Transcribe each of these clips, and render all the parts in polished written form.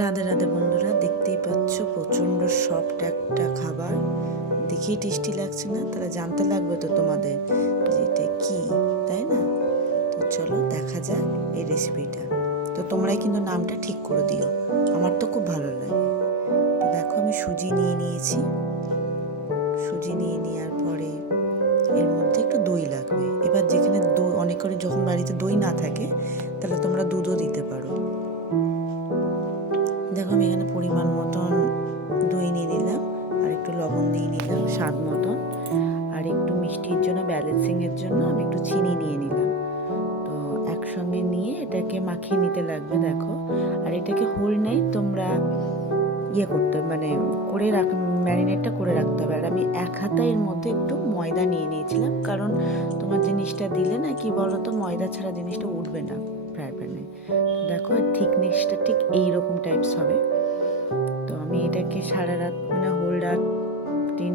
রাধে রাধে বন্ধুরা, দেখতেই পাচ্ছ প্রচণ্ড সফট একটা খাবার। দেখেই টেস্টি লাগছে না? তাহলে জানতে লাগবে তো তোমাদের যে এটা কী, তাই না? তো চলো দেখা যাক এই রেসিপিটা। তো তোমরাই কিন্তু নামটা ঠিক করে দিও, আমার তো খুব ভালো লাগে। তো দেখো আমি সুজি নিয়ে নিয়েছি। সুজি নিয়ে নেওয়ার পরে এর মধ্যে একটু দই লাগবে। এবার যেখানে দই অনেকের যখন বাড়িতে দই না থাকে তাহলে তোমরা দুধও দিতে পারো। দেখো আমি এখানে পরিমাণ মতন দই নিয়ে নিলাম, আর একটু লবণ দিয়ে নিলাম স্বাদ মতন, আর একটু মিষ্টির জন্য ব্যালেন্সিংয়ের জন্য আমি একটু চিনি নিয়ে নিলাম। তো একসঙ্গে নিয়ে এটাকে মাখিয়ে নিতে লাগবে। দেখো, আর এটাকে হোল নাইট তোমরা করতে করে ম্যারিনেটটা করে রাখতে হবে। আর আমি এক হাতা এর মধ্যে একটু ময়দা নিয়ে নিয়েছিলাম, কারণ তোমার জিনিসটা দিলে না কি বলো তো, ময়দা ছাড়া জিনিসটা উঠবে না ফ্রাই প্যানে। দেখো এর থিকনেসটা ঠিক এইরকম টাইপস হবে। তো আমি এটাকে সারা রাত হোল রাত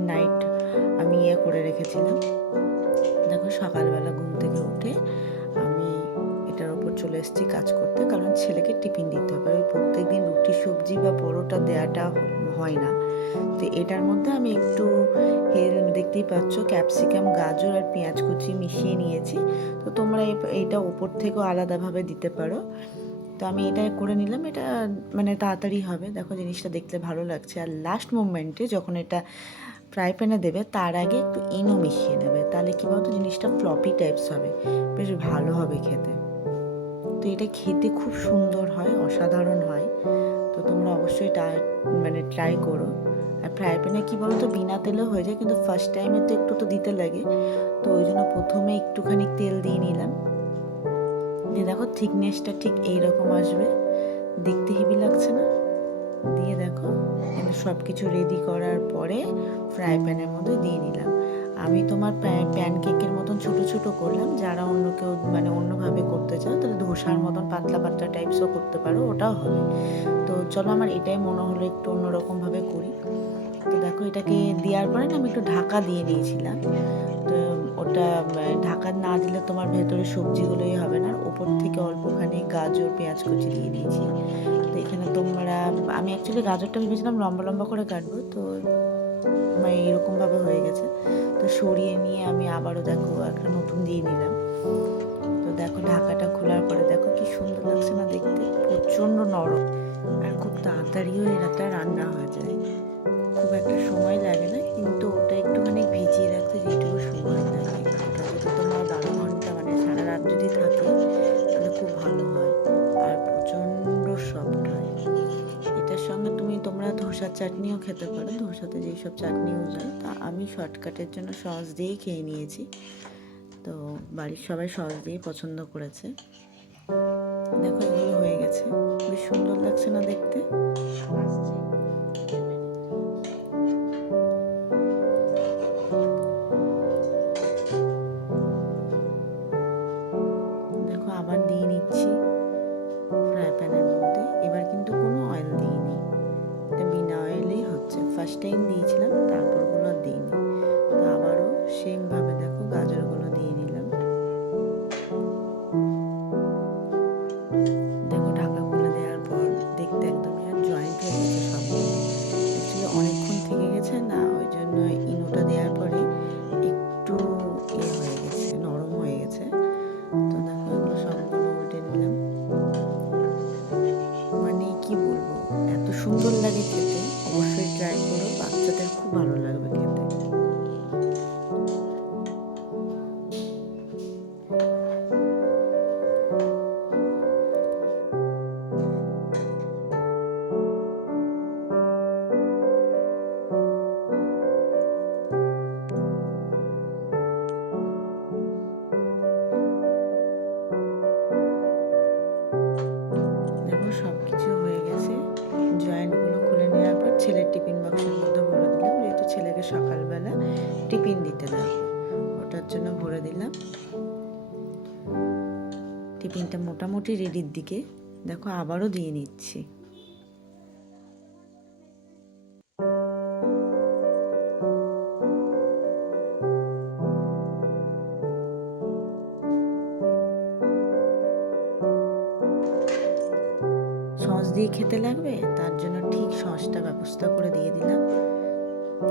নাইট আমি করে রেখেছিলাম। দেখো সকালবেলা ঘুম থেকে উঠে আমি এটার ওপর চলে এসেছি কাজ করতে, কারণ ছেলেকে টিফিন দিতে হবে। ওই প্রত্যেকদিন রুটি সবজি বা পরোটা দেওয়াটা হয় না। তো এটার মধ্যে আমি একটু দেখতেই পাচ্ছ ক্যাপসিকাম, গাজর আর পেঁয়াজ কুচি মিশিয়ে নিয়েছি। তো তোমরা এইটা ওপর থেকেও আলাদাভাবে দিতে পারো। তো আমি এটা করে নিলাম, এটা তাড়াতাড়ি হবে। দেখো জিনিসটা দেখতে ভালো লাগছে। আর লাস্ট মোমেন্টে যখন এটা ফ্রাই প্যানে দেবে তার আগে একটু ইনো মিশিয়ে নেবে, তাহলে কী বলতো জিনিসটা ফ্লপি টাইপস হবে, বেশ ভালো হবে খেতে। তো এটা খেতে খুব সুন্দর হয়, অসাধারণ হয়। তো তোমরা অবশ্যই ট্রাই করো। আর ফ্রাই প্যানে কী বলো তো, বিনা তেলেও হয়ে যায়, কিন্তু ফার্স্ট টাইমে তো একটু তো দিতে লাগে। তো ওই জন্য প্রথমে একটুখানি তেল দিয়ে নিলাম। দিয়ে দেখো থিকনেসটা ঠিক এইরকম আসবে, দেখতে হেভি লাগছে না? দিয়ে দেখো সব কিছু রেডি করার পরে ফ্রাই প্যানের মধ্যে দিয়ে নিলাম। আমি তোমার প্যানকেকের মতন ছোট ছোট করলাম। যারা অন্য কেউ অন্যভাবে করতে চাও তাহলে ধোসার মতন পাতলা পাতলা টাইপসও করতে পারো, ওটাও হবে। তো চলো আমার এটাই মনে হলো একটু অন্যরকমভাবে করি। তো দেখো এটাকে দেওয়ার পরে না আমি একটু ঢাকা দিয়ে নিয়েছিলাম। তো ওটা ঢাকা না দিলে তোমার ভেতরে সবজিগুলোই হবে না। ওপর থেকে অল্পখানি গাজর পেঁয়াজ কুচি দিয়ে দিয়েছি। তো এখানে তোমরা, আমি অ্যাকচুয়ালি গাজরটা ভেবেছিলাম লম্বা লম্বা করে কাটবো, তো এরকমভাবে হয়ে গেছে। তো সরিয়ে নিয়ে আমি আবারও দেখো একটা নতুন দিয়ে নিলাম। তো দেখো ঢাকাটা খোলার পরে দেখো কি সুন্দর লাগছে না দেখতে, প্রচণ্ড নরম। আর খুব তাড়াতাড়িও এরাটা রান্না হয়ে যায়, খুব একটা সময় লাগে না। কিন্তু ওটা একটুখানি ভিজিয়ে রাখতে যেটুকু সময় লাগে, ওটা যদি তোমার 12 ঘন্টা সারা রাত যদি থাকে তাহলে খুব ভালো হয়, আর প্রচণ্ড সফট হয়। এটার সঙ্গে তোমরা ধোসার চাটনিও খেতে পারো, ধোসাতে যেই সব চাটনি ইউজ হয়। তা আমি শর্টকাটের জন্য সস দিয়েই খেয়ে নিয়েছি। তো বাড়ির সবাই সস দিয়েই পছন্দ করেছে। দেখো এগুলো হয়ে গেছে, বেশ সুন্দর লাগছে না দেখতে? দেখো আবার দিয়ে নিচ্ছি ফ্রাই প্যানের মধ্যে। এবার কিন্তু কোনো অয়েল দিইনি, এটা বিনা অয়েলেই হচ্ছে। ফার্স্ট টাইম দিয়েছিলাম, তারপরগুলো আর দিইনি। তো আবারও সেমভাবে দেখো গাজরগুলো দিয়ে নিলাম। দেখো ঢাকা খুলে দেওয়ার পর দেখতে একদমই আর জয়েন্ট হয়ে গেছে সবগুলো। অ্যাকচুয়ালি অনেকক্ষণ থেকে গেছে না, ওই জন্য ইনোটা দেওয়ার পরে একটু হয়ে গেছে, নরম হয়ে গেছে। তো দেখো এগুলো সবগুলো উল্টে নিলাম। কি বলবো, এত সুন্দর লাগে খেতে, অবশ্যই ট্রাই করো, বাচ্চাদের খুব ভালো লাগবে খেতে। দেখো সব কিছু হয়ে গেছে। জয়েন্টগুলো খুলে নেওয়ার পর ছেলের টিফিন বক্সের মধ্যে ভরে দিলাম, যেহেতু ছেলেকে সকালবেলা টিফিন দিতে লাগবে, ওটার জন্য ভরে দিলাম। টিফিনটা মোটামুটি রেডির দিকে। দেখো আবারও দিয়ে নিচ্ছি। সস দিয়ে খেতে খেতে লাগবে, তার জন্য ঠিক সসটা ব্যবস্থা করে দিয়ে দিলাম।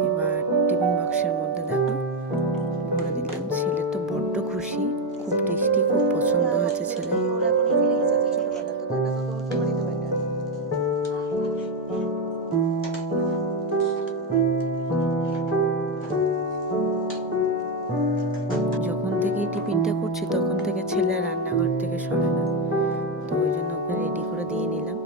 এবার টিফিন বক্সের মধ্যে দেখো ভরে দিলাম। ছেলে তো বড্ড খুশি, খুব টেস্টি, খুব পছন্দ হয়েছে ছেলে। যখন থেকে টিফিনটা করছি তখন থেকে ছেলে রান্নাঘর থেকে সরে না, তো ওই জন্য ওকে রেডি করে দিয়ে নিলাম।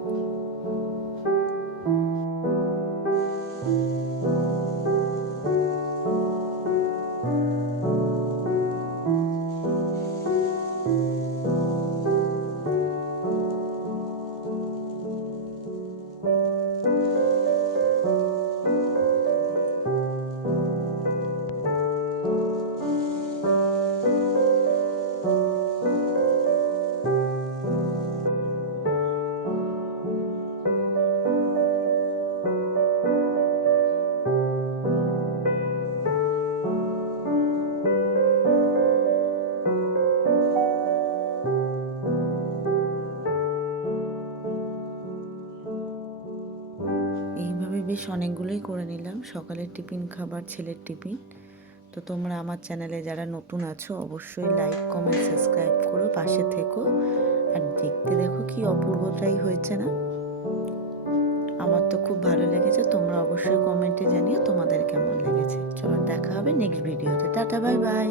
এইভাবে বেশ অনেকগুলোই করে নিলাম, সকালের টিফিন খাবার, ছেলের টিফিন। তো তোমরা আমার চ্যানেলে যারা নতুন আছো অবশ্যই লাইক, কমেন্ট, সাবস্ক্রাইব করো, পাশে থেকো। আর দেখতে দেখো কি অপূর্বটাই হয়েছে না? আমার তো খুব ভালো লেগেছে, তোমরা অবশ্যই কমেন্টে জানিও তোমাদের কেমন লেগেছে। চলো দেখা হবে নেক্সট ভিডিওতে। Tata, bye bye.